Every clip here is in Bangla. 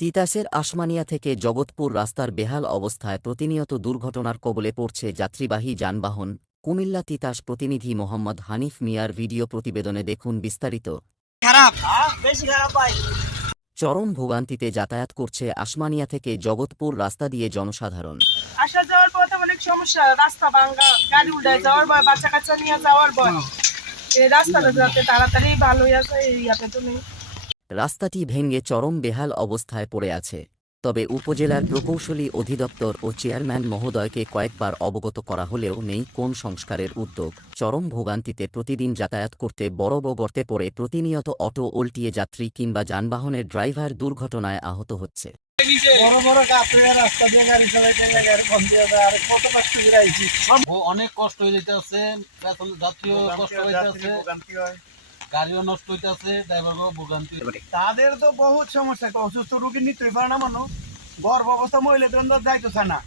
তিতাসের আসমানিয়া থেকে জগৎপুর রাস্তার বেহাল অবস্থায় প্রতিনিয়ত দুর্ঘটনার কবলে পড়ছে যাত্রীবাহী যানবাহন। কুমিল্লা তিতাস প্রতিনিধি মোহাম্মদ হানিফ মিয়ার ভিডিও প্রতিবেদনে দেখুন বিস্তারিত। চরম ভোগান্তিতে যাতায়াত করছে আসমানিয়া থেকে জগৎপুর রাস্তা দিয়ে জনসাধারণ। আসা যাওয়ার পথে অনেক সমস্যা। রাস্তা ভাঙ্গা গাড়ি উল্টায় যাওয়ার ভয় বাচ্চা কাচ্চা নিয়ে যাওয়ার ভয়। এই রাস্তাটা যাতে তাড়াতাড়ি ভালো হয়ে এই তুমি রাস্তাটি ভেঙে চরম বেহাল অবস্থায় পড়ে আছে। তবে উপজেলার প্রকৌশলী অধিদপ্তর ও চেয়ারম্যান মহোদয়কে কয়েকবার অবগত করা হলেও নেই কোন সংস্কারের উদ্যোগ। চরম ভোগান্তিতে প্রতিদিন যাতায়াত করতে বড় বড় গর্তে পড়ে প্রতিনিয়ত অটো উল্টিয়ে যাত্রী কিংবা যানবাহনের ড্রাইভার দুর্ঘটনায় আহত হচ্ছে। বড় বড় কাপড়ের রাস্তা দিয়ে গাড়ি চালাইতে গাড়ি কম দিয়ে যায় আর কত কষ্ট করে আইছি। ও অনেক কষ্ট হয়ে যেতে আছে যাত্রীও কষ্ট হইতে আছে গাড়িও নষ্ট হইতে আছে ড্রাইভারও ভোগান্তি তাদের তো বহুত সমস্যা অসুস্থ রোগী নিতেই পারে না মানুষ। গর্ভ অবস্থা মহিলাদের যাইতেছে না।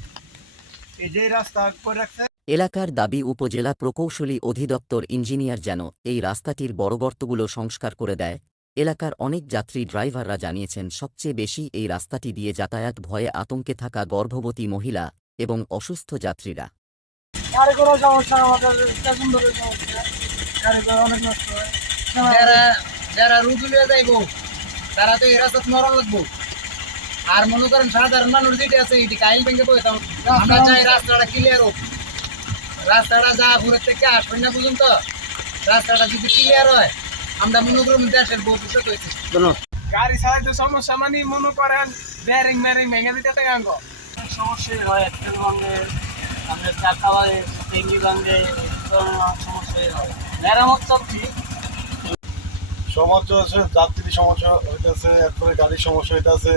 এই যে রাস্তা করে রাখছে এলাকার দাবি উপজেলা প্রকৌশলী অধিদপ্তর ইঞ্জিনিয়ার যেন এই রাস্তাটির বড় গর্তগুলো সংস্কার করে দেয়। এলাকার অনেক যাত্রী ড্রাইভাররা জানিয়েছেন সবচেয়ে বেশি এই রাস্তাটি দিয়ে যাতায়াত ভয়ে আতঙ্কে থাকা গর্ভবতী মহিলা এবং অসুস্থ যাত্রীরা। সমস্যা আমাদের অনেক নষ্ট হয়। যারা যারা রুগী লয়ে যাইবো তারা তো এই রাস্তা মরণ লাগবো। আর মনে করেন সাধারণ মানুষ যেটা আছে এটি কাইল ভেঙে বইতাম আমরা চাই রাস্তাটা ক্লিয়ার হোক। রাস্তাটা যা ঘুরে থেকে আসবেন না পর্যন্ত রাস্তাটা যদি ক্লিয়ার হয় আমরা মনে করুন দেশের ভবিষ্যৎ হয়েছে গাড়ি চালাইতে সমস্যা মানে মনে করেন ব্যারিং ব্যারিং ভেঙে দিতে থাকে আঙ্গ সমস্যাই হয় ভাঙে আমাদের চাকা ভাঙে টেঙ্গি ভাঙে সমস্যাই হয়। মেরামত চলছি সমস্যা হচ্ছে যাত্রী সমস্যা হইতেছে এরপরে গাড়ির সমস্যা হইতেছে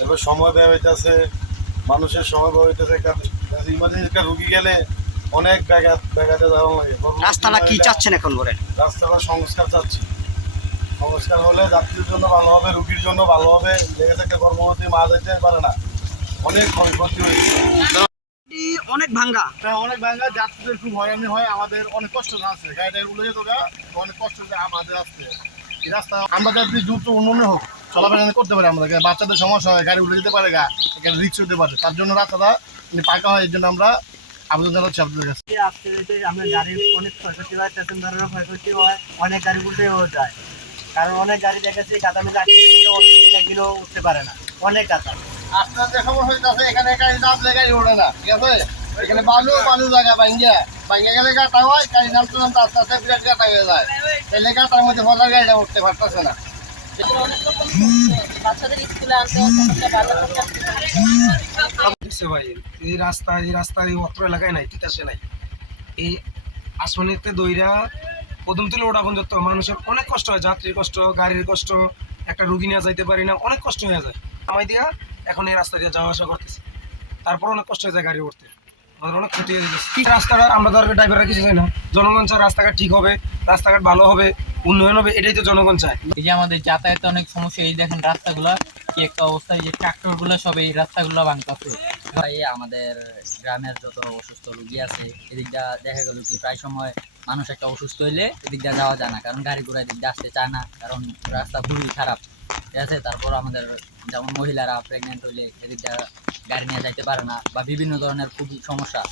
এরপরে সময় ব্যয় হইতেছে মানুষের সময় ব্যয় হইতেছে ইমার্জেন্সি একটা রুগী গেলে অনেক ব্যাঘাত ব্যাঘাতে যাওয়া লাগে। রাস্তাটা কি চাচ্ছেন এখন বলেন? রাস্তাটা সংস্কার চাচ্ছি। সংস্কার হলে যাত্রীর জন্য ভালো হবে রুগীর জন্য ভালো হবে। লেগে থাকতে গর্ভবতী মা যেতে পারে না। অনেক ক্ষয়ক্ষতি হয়েছে। অনেক ভাঙ্গা। অনেক ভাঙা যাত্রীদের খুব হয়রানি হয় আমাদের অনেক কষ্ট আছে। গাড়িটা উলে যেত অনেক কষ্ট আমাদের আসতে। এই রাস্তা আমরা যাত্রী দ্রুত উন্নয়ন হোক চলাফেরা করতে পারি আমরা বাচ্চাদের সমস্যা হয় গাড়ি উলে যেতে পারে গা এখানে রিক্স হতে পারে। তার জন্য রাস্তাটা মানে পাকা হয় এর জন্য আমরা আবেদন জানাচ্ছি আপনাদের কাছে। আজকে আমরা গাড়ির অনেক ক্ষয়ক্ষতি হয় ধরনের ক্ষয়ক্ষতি হয় অনেক গাড়ি উল্টেও যায়। কারণ অনেক গাড়ি দেখেছি গাদা মিলে আটকে উঠতে পারে না অনেক গাদা আপনার যে সমস্যা হইতেছে এখানে গাড়ি গাড়ি ওঠে না ঠিক আছে? এখানে বালু বালু জায়গা ভাঙ্গিয়া ভাঙ্গে গেলে গাটা হয় গাড়ি নামতে নামতে আস্তে আস্তে বিরাট গাটা হয়ে যায়। তাহলে গাটার মধ্যে ফলার গাড়িটা উঠতে পারতেছে না। ভাই এই রাস্তা এই রাস্তা এই অত্র এলাকায় নাই তিতাসে নাই। এই আসমানিতে দইরা প্রথম তুলে ওটা পর্যন্ত মানুষের অনেক কষ্ট হয় যাত্রীর কষ্ট গাড়ির কষ্ট একটা রুগী নিয়ে যাইতে পারি না অনেক কষ্ট হয়ে যায়। আমায় দিয়া এখন এই রাস্তা দিয়ে যাওয়া আসা করতেছে। তারপর অনেক কষ্ট হয়ে যায় গাড়ি উঠতে। আমাদের অনেক ক্ষতি হয়ে যাচ্ছে রাস্তাটা আমরা দরকার ড্রাইভাররা কিছু চাই না। জনগণ চায় রাস্তাঘাট ঠিক হবে রাস্তাঘাট ভালো হবে উন্নয়ন হবে এটাই তো জনগণ চায়। এই যে আমাদের যাতায়াতে অনেক সমস্যা এই দেখেন রাস্তাগুলো কি একটা অবস্থা এই যে ট্রাক্টরগুলো সব এই রাস্তাগুলো ভাঙতেছে। ভাই আমাদের গ্রামের যত অসুস্থ রোগী আছে এদিক দিয়ে দেখা গেল কি প্রায় সময় মানুষ একটা অসুস্থ হইলে এদিক দিয়ে যাওয়া যায় না কারণ গাড়ি ঘোড়া এদিক দিয়ে আসতে চায় না কারণ রাস্তা খুবই খারাপ। ঠিক আছে? তারপর আমাদের যেমন মহিলারা প্রেগনেন্ট হইলে এদিক দিয়ে গাড়ি নিয়ে যাইতে পারে না বা বিভিন্ন ধরনের খুবই সমস্যা।